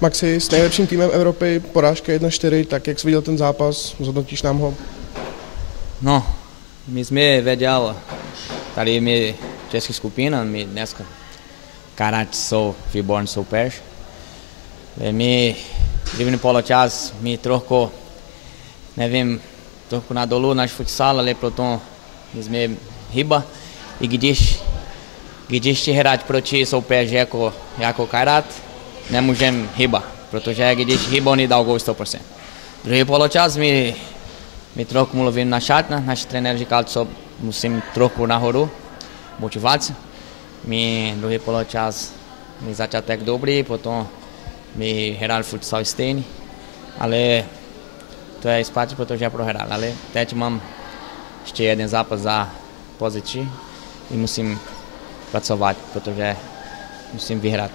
Maxi, s nejlepším týmem Evropy, porážka 1-4, tak jak jsi viděl ten zápas, zhodnotíš nám ho? No, my jsme věděli, tady my česká skupina, my dneska Karate jsou výborný soupeř. My první poločas, my trochu, nevím, trochu na dolu náš futsal, ale proto my jsme chyba. I když hrát proti soupeři jako Karate, nemůžeme chyba, protože když chyba, oni dal gol 100%. Druhý poločas my trochu mluvím na šatna, náš trenér říkal, co musím trochu nahoru, motivace. My druhý poločas, my začátek dobrý, potom my hrál futsal stejný, ale to je zpátky, protože já prohrál, ale teď mám ještě jeden zápas za pozici i musím pracovat, protože musím vyhrát.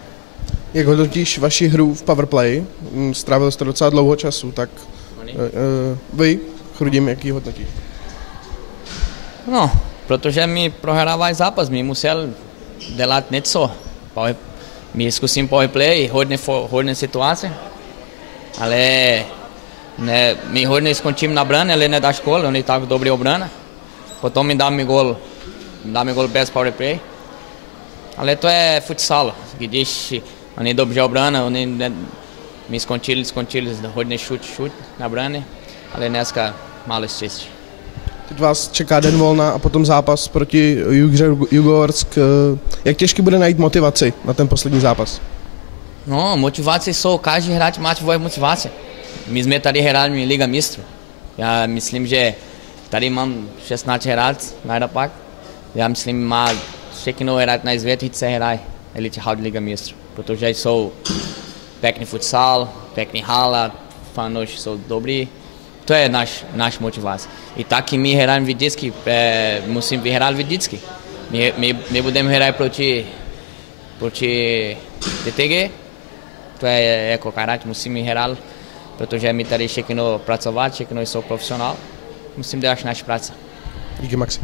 Jak hodnotíš vaši hru v powerplay? Strávil jste docela dlouho času, tak vy, Chrudim, jak ji hodnotíš? No, protože mi prohrávají zápas, mi musel dělat něco. My zkusím powerplay, hodně situace, ale ne, my hodně skončím na braně, ale nedáš gol, on je tak dobrý obrana. Potom mi dáme gol bez powerplay. Ale to je futsal, když on je dobře obrana, my skončili hodně šut na braně, ale dneska málo štěstí. Teď vás čeká den volna a potom zápas proti Jugorsk. Jak těžký bude najít motivaci na ten poslední zápas? No, motivace jsou, každý hráč má svoje motivace. My jsme tady hráli Liga mistrů. Já myslím, že tady mám 16 hráčů, naopak. Já myslím, má všechno hrát na světě, chce hrát Elite Liga mistrů. Protože jsou pěkný futsal, pěkný hala, fanoušci jsou dobrý. To je náš motivace. I taky my hrajeme vždycky, musím vyhrát vždycky. My budeme hrát proti DTG, to je jako karate, musíme hrát, protože my tady všechno pracovat, všechno jsou profesionál. Musím dělat naši práci. Díky, Maxi.